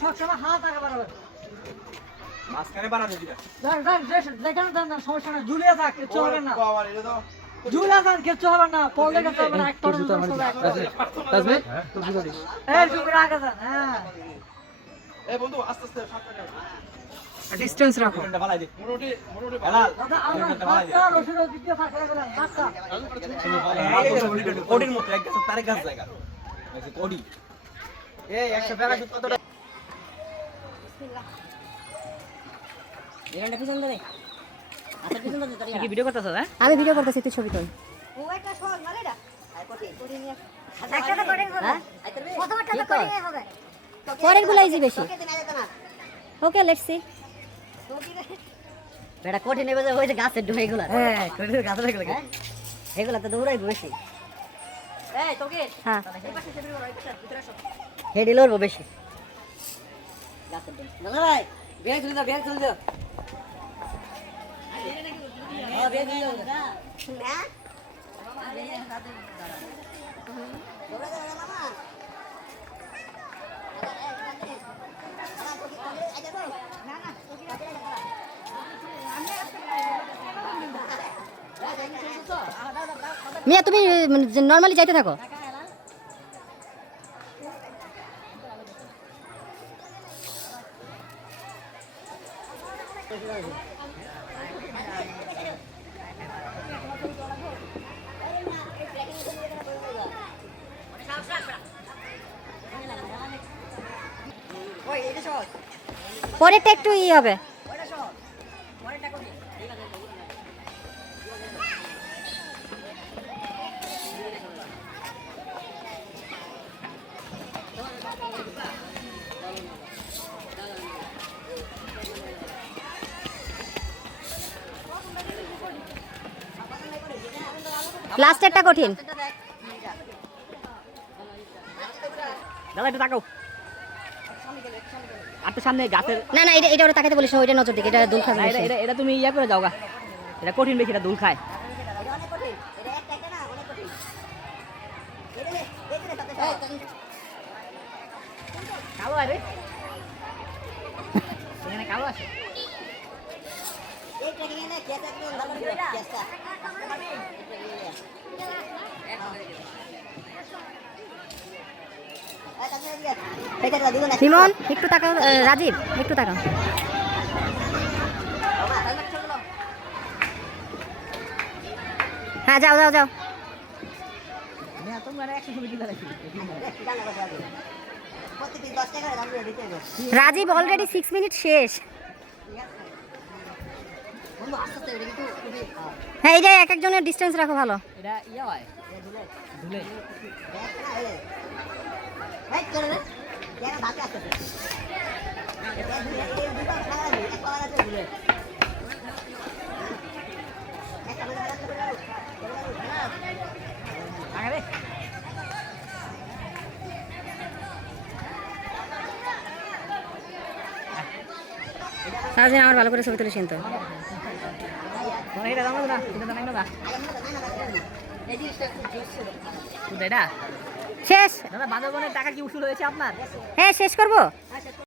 সবসময় হাত আগে বাড়াবে মাঝখানে বানাতে দিবা দেখেন সমস্যা না ঝুলিয়ে থাক কিছু হবে না ঝুলিয়ে থাক কিছু হবে না পড়লে কিছু হবে না একটা তাজবে তো বুঝা দিস এই তুমি আগে যান হ্যাঁ এই বন্ধু আস্তে আস্তে সাবধানে ডিসটেন্স রাখো এটা ভালাই দে মোটামুটি হেলাল দাদা আমরা রশিদ দিতে থাকলে গেলেন বাচ্চা কোডির মতো এক গাছ তারে গাছ জায়গা এই কোডি এই 100 টাকা কত টাকা বিসমিল্লাহ এরটা পিছন ধরে আচ্ছা পিছন ধরে তাড়িয়া কি ভিডিও করতেছ হ্যাঁ আমি ভিডিও করতেছি তুই ছবি তোল ও একটা শট মারে এটা আই কোটি কোটি নিয়ে একটা তো কোডিং হবে প্রথমটা তো কোডিং হবে পরের গুলো ইজি বেশি তোকে দিনা যেত না ওকে লেটস সি বেটা কোটি নেবে যে ওই যে গাছের ডুবে গুলা হ্যাঁ কোটি গাছের ডুবে গুলা এগুলা তো দৌড়াই বেশি এই তোকে হ্যাঁ এই পাশে চেপে বড় এই পাশে ভিতরে আসো হেডি লড়বো বেশি গাছের ডুবে না ভাই বের চলে যা বের চলে যা হ্যাঁ বের চলে যা না দৌড়া দৌড়া মামা মিয়া তুমি নরমালি যাইতে থাকো পরেরটা একটু ই হবে লাস্টেরটা কঠিন দাদা একটু তাকাও আর তো সামনে গাছের না না এটা এটা ওরা তাকাতে বলিস না ওইটা নজর দিকে এটা দুল খাবে না, এটা এটা তুমি ইয়া করে যাও গা এটা কঠিন বেশি এটা দুল খায় অনেক কঠিন এটা একটা না অনেক কঠিন এই সাথে কালো আরে এখানে কালো আছে এই ট্রেকিং এ না কেসা একদম ভালো করে কেসা সিমন একটু তাকাও রাজীব একটু তাকাও হ্যাঁ যাও যাও যাও না তোমরা একটু ছবি দিলা রাখি রাজীব অলরেডি 6 মিনিট শেষ হ্যাঁ এই যে এক একজনের ডিসটেন্স রাখো ভালো এটা ইয়া হয় ধুলে আরে সারাদিন আমার ভালো করে ছবি তুলে শুনতো মানে এটা জানো না এটা জানাই না এটা শেষ দাদা বান্দরবনের টাকা কি উসুল হয়েছে আপনার হ্যাঁ শেষ করবো